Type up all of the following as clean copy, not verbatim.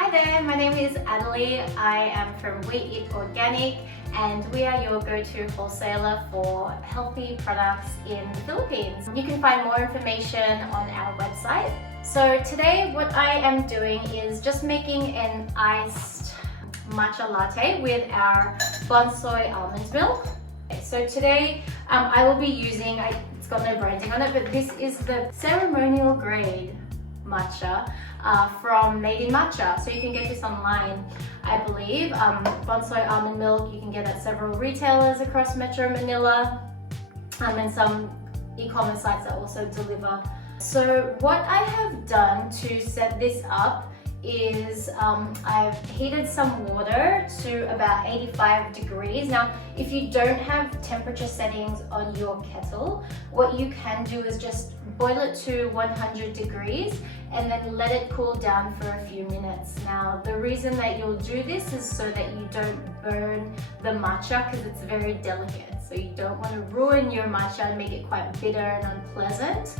Hi there, my name is Adile. I am from We Eat Organic and we are your go-to wholesaler for healthy products in the Philippines. You can find more information on our website. So today what I am doing is just making an iced matcha latte with our Bonsoy Almond milk. Okay, so today I will be using, it's got no branding on it, but this is the ceremonial grade matcha from Made in Matcha. So you can get this online, I believe. Bonsoy almond milk you can get at several retailers across Metro Manila, and some e-commerce sites that also deliver. So what I have done to set this up is I've heated some water to about 85 degrees. Now, if you don't have temperature settings on your kettle, what you can do is just boil it to 100 degrees and then let it cool down for a few minutes. Now, the reason that you'll do this is so that you don't burn the matcha because it's very delicate. So you don't want to ruin your matcha and make it quite bitter and unpleasant.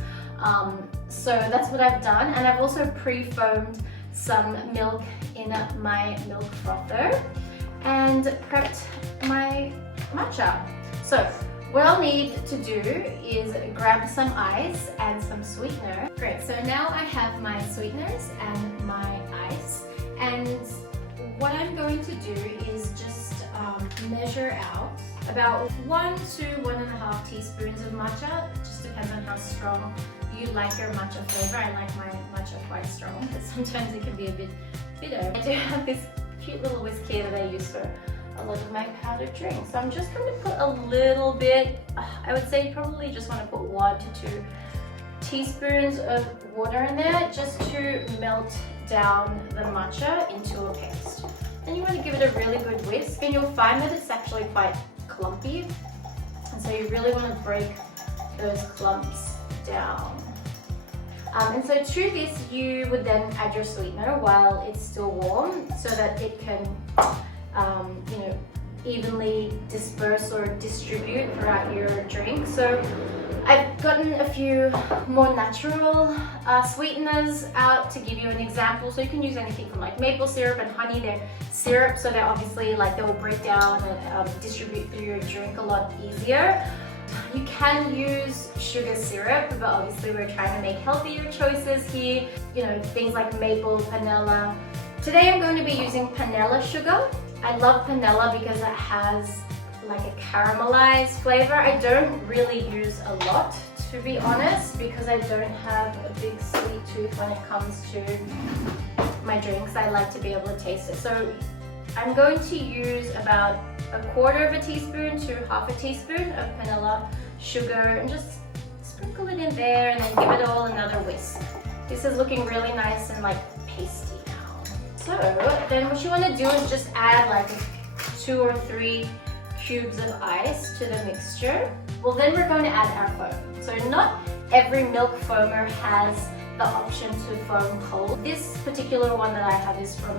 So that's what I've done, and I've also pre-foamed some milk in my milk frother and prepped my matcha. So what I'll need to do is grab some ice and some sweetener. Great, so now I have my sweeteners and my ice, and what I'm going to do is just measure out about 1 to 1.5 teaspoons of matcha. It just depends on how strong you like your matcha flavor. I like my matcha quite strong, but sometimes it can be a bit bitter. I do have this cute little whisk here that I use for a lot of my powdered drinks. So I'm just going to put a little bit, I would say probably just want to put 1 to 2 teaspoons of water in there just to melt down the matcha into a paste. Then you want to give it a really good whisk, and you'll find that it's actually quite clumpy, and so you really want to break those clumps down. And so to this you would then add your sweetener while it's still warm so that it can evenly disperse or distribute throughout your drink. So I've gotten a few more natural sweeteners out to give you an example. So you can use anything from like maple syrup and honey. They're syrup, so they're obviously they will break down and distribute through your drink a lot easier. You can use sugar syrup, but obviously we're trying to make healthier choices here. Things like maple, panela. Today I'm going to be using panela sugar. I love panela because it has like a caramelized flavor. I don't really use a lot, to be honest, because I don't have a big sweet tooth when it comes to my drinks. I like to be able to taste it. So I'm going to use about 1/4 teaspoon to 1/2 teaspoon of panela sugar and just sprinkle it in there and then give it all another whisk. This is looking really nice and pasty now. So then what you want to do is just add 2 or 3 cubes of ice to the mixture. Well, then we're going to add our foam. So not every milk foamer has the option to foam cold. This particular one that I have is from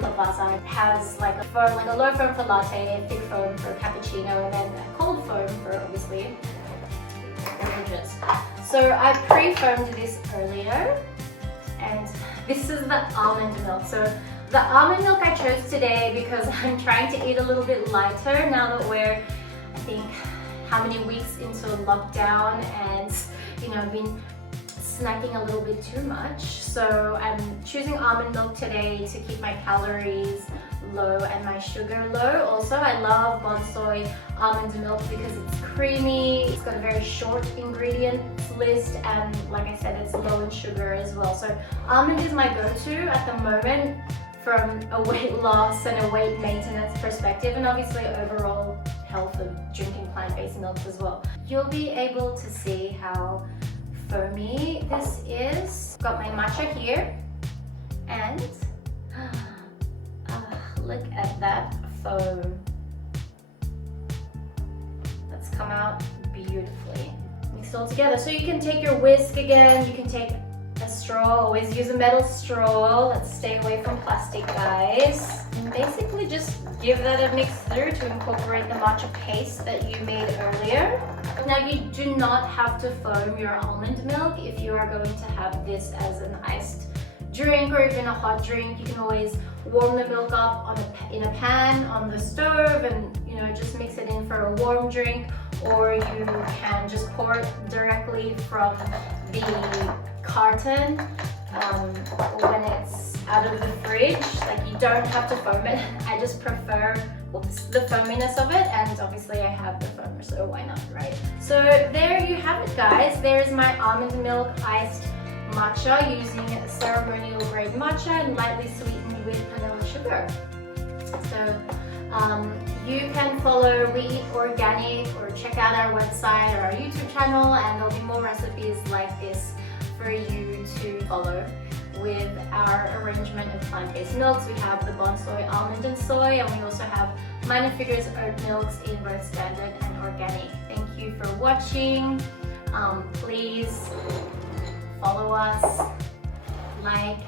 Lavazza. It has a low foam for latte, a thick foam for cappuccino, and then a cold foam for obviously beverages. So I pre-foamed this earlier, and this is the almond milk. So the almond milk I chose today because I'm trying to eat a little bit lighter now that we're, I think, how many weeks into lockdown, and I've been snacking a little bit too much. So I'm choosing almond milk today to keep my calories low and my sugar low. Also, I love Bonsoy almond milk because it's creamy, it's got a very short ingredients list, and like I said, it's low in sugar as well. So almond is my go-to at the moment from a weight loss and a weight maintenance perspective, and obviously overall health of drinking plant-based milks as well. You'll be able to see how foamy this is. Got my matcha here, and look at that foam. That's come out beautifully. Mix it all together. So you can take your whisk again, you can take a straw, always use a metal straw. Let's stay away from plastic, guys. And basically just give that a mix through to incorporate the matcha paste that you made earlier. Now you do not have to foam your almond milk if you are going to have this as an iced drink or even a hot drink. You can always warm the milk up in a pan on the stove and just mix it in for a warm drink, or you can just pour it directly from the carton when it's out of the fridge. Like, you don't have to foam it. I just prefer the foaminess of it, and obviously I have the foamer, so why not, right? So there you have it, guys. There's my almond milk iced matcha using ceremonial grade matcha and lightly sweetened with vanilla sugar. So you can follow We Eat Organic or check out our website or our YouTube channel, and there'll be more recipes like this for you to follow with our arrangement of plant-based milks. We have the Bonsoy Almond and Soy, and we also have Minor Figures oat milks in both standard and organic. Thank you for watching. Please follow us, like,